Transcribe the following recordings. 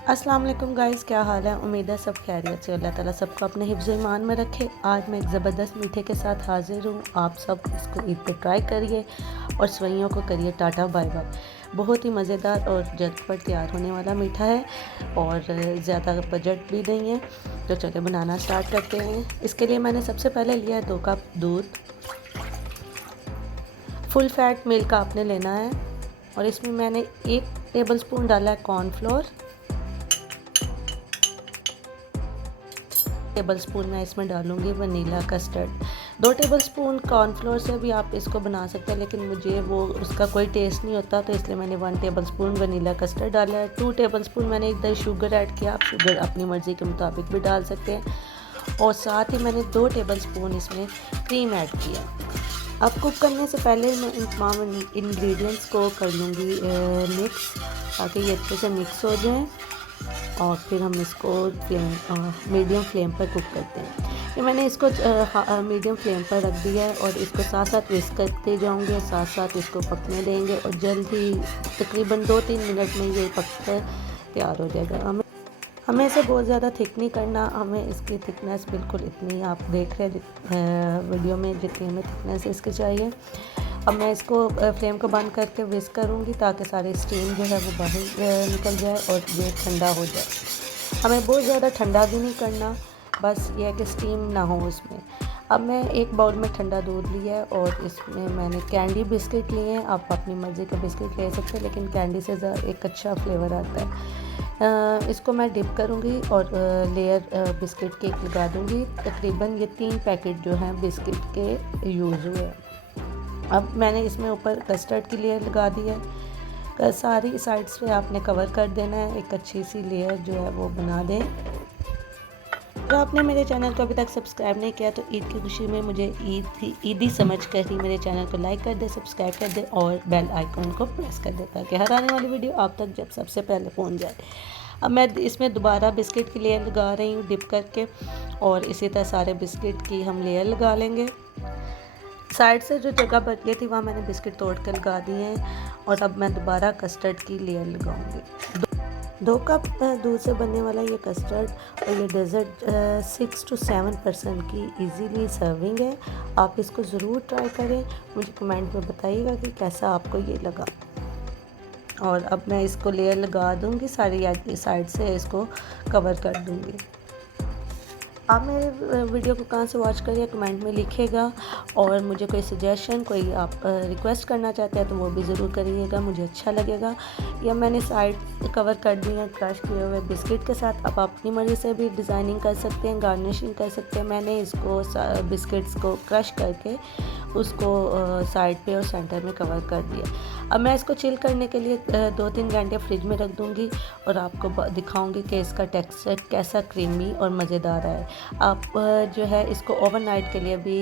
अस्सलाम वालेकुम गाइस, क्या हाल है। उम्मीद है सब खैरियत से। अल्लाह ताला सबको अपने हिफ्ज़ ईमान में रखे। आज मैं एक ज़बरदस्त मीठे के साथ हाज़िर हूँ। आप सब इसको ईद पे ट्राई करिए और सवैयों को करिए टाटा बाय बाय। बहुत ही मज़ेदार और झटपट तैयार होने वाला मीठा है और ज़्यादा बजट भी नहीं है। तो चलिए बनाना स्टार्ट करते हैं। इसके लिए मैंने सबसे पहले लिया है 2 कप दूध। फुल फैट मिल्क आपने लेना है और इसमें मैंने 1 टेबल स्पून डाला है कॉर्नफ्लोर। टेबल स्पून मैं इसमें डालूंगी vanilla custard. 2 table spoon cornflour से भी आप इसको बना सकते हैं, लेकिन मुझे वो उसका कोई टेस्ट नहीं होता, तो इसलिए मैंने 1 टेबल स्पून वनीला कस्टर्ड डाला है। 2 टेबल स्पून मैंने इधर शुगर ऐड किया। आप शुगर अपनी मर्ज़ी के मुताबिक भी डाल सकते हैं। और साथ ही मैंने 2 टेबल स्पून इसमें क्रीम ऐड किया। अब कुक करने से पहले मैं इन तमाम इंग्रेडिएंट्स को कर लूँगी मिक्स, ताकि ये अच्छे से मिक्स हो जाएँ और फिर हम इसको मीडियम फ्लेम पर कुक करते हैं। ये मैंने इसको मीडियम फ्लेम पर रख दिया है और इसको साथ साथ विस्क करते जाऊँगे, साथ साथ इसको पकने देंगे और जल्द ही तकरीबन 2-3 मिनट में ये पक कर तैयार हो जाएगा। हमें इसे बहुत ज़्यादा थिक नहीं करना। हमें इसकी थिकनेस बिल्कुल इतनी आप देख रहे हैं वीडियो में जितनी हमें थिकनेस इसकी चाहिए। अब मैं इसको फ्लेम को बंद करके विस्क करूँगी ताकि सारे स्टीम जो है वो बाहर निकल जाए और ये ठंडा हो जाए। हमें बहुत ज़्यादा ठंडा भी नहीं करना, बस ये है कि स्टीम ना हो उसमें। अब मैं एक बाउल में ठंडा दूध लिया है और इसमें मैंने कैंडी बिस्किट लिए हैं। आप अपनी मर्ज़ी का बिस्किट ले सकते हैं, लेकिन कैंडी से एक अच्छा फ्लेवर आता है। इसको मैं डिप करूँगी और लेयर बिस्किट के लगा दूँगी। तकरीबन ये 3 पैकेट जो हैं बिस्किट के यूज़ हुए। अब मैंने इसमें ऊपर कस्टर्ड की लेयर लगा दी है। सारी साइड्स पे आपने कवर कर देना है, एक अच्छी सी लेयर जो है वो बना दें। अगर आपने मेरे चैनल को अभी तक सब्सक्राइब नहीं किया तो ईद की खुशी में मुझे ईदी समझ कर ही मेरे चैनल को लाइक कर दे, सब्सक्राइब कर दे और बेल आइकन को प्रेस कर दे, ताकि हर आने वाली वीडियो आप तक जब सबसे पहले पहुंच जाए। अब मैं इसमें दोबारा बिस्किट की लेयर लगा रही हूँ डिप करके, और इसी तरह सारे बिस्किट की हम लेयर लगा लेंगे। साइड से जो जगह बच गई थी वहाँ मैंने बिस्किट तोड़ कर लगा दिए हैं और अब मैं दोबारा कस्टर्ड की लेयर लगाऊंगी। 2 कप दूध से बनने वाला ये कस्टर्ड और ये डेज़र्ट 6 to 7% की इजीली सर्विंग है। आप इसको ज़रूर ट्राई करें, मुझे कमेंट में बताइएगा कि कैसा आपको ये लगा। और अब मैं इसको लेयर लगा दूंगी, सारी साइड से इसको कवर कर दूंगी। आप मेरे वीडियो को कहाँ से वॉच करिए कमेंट में लिखिएगा, और मुझे कोई सजेशन, कोई आप रिक्वेस्ट करना चाहते हैं तो वो भी ज़रूर करिएगा, मुझे अच्छा लगेगा। या मैंने साइड कवर कर दी है क्रश किए हुए बिस्किट के साथ। अब आप अपनी मर्ज़ी से भी डिज़ाइनिंग कर सकते हैं, गार्निशिंग कर सकते हैं। मैंने इसको बिस्किट्स को क्रश करके उसको साइड पे और सेंटर में कवर कर दिया। अब मैं इसको चिल करने के लिए 2-3 घंटे फ्रिज में रख दूँगी और आपको दिखाऊँगी कि इसका टेक्सचर कैसा क्रीमी और मज़ेदार है। आप जो है इसको ओवरनाइट के लिए भी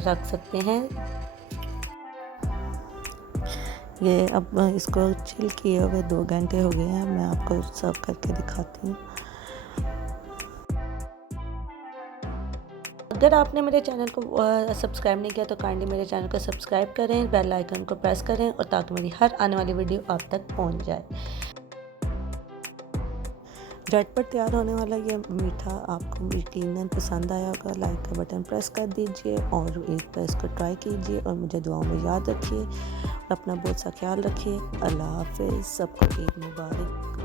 रख सकते हैं। ये अब इसको चिल किए हुए 2 घंटे हो गए हैं। मैं आपको सर्व करके दिखाती हूँ। अगर आपने मेरे चैनल को सब्सक्राइब नहीं किया तो काइंडली मेरे चैनल को सब्सक्राइब करें, बेल आइकन को प्रेस करें, और ताकि मेरी हर आने वाली वीडियो आप तक पहुँच जाए। झटपट तैयार होने वाला ये मीठा आपको यकीनन पसंद आया होगा। लाइक का बटन प्रेस कर दीजिए और एक बार इसको ट्राई कीजिए और मुझे दुआओं में याद रखिए और अपना बहुत सा ख्याल रखिए। अल्लाह हाफ़िज़, सबको ईद मुबारक।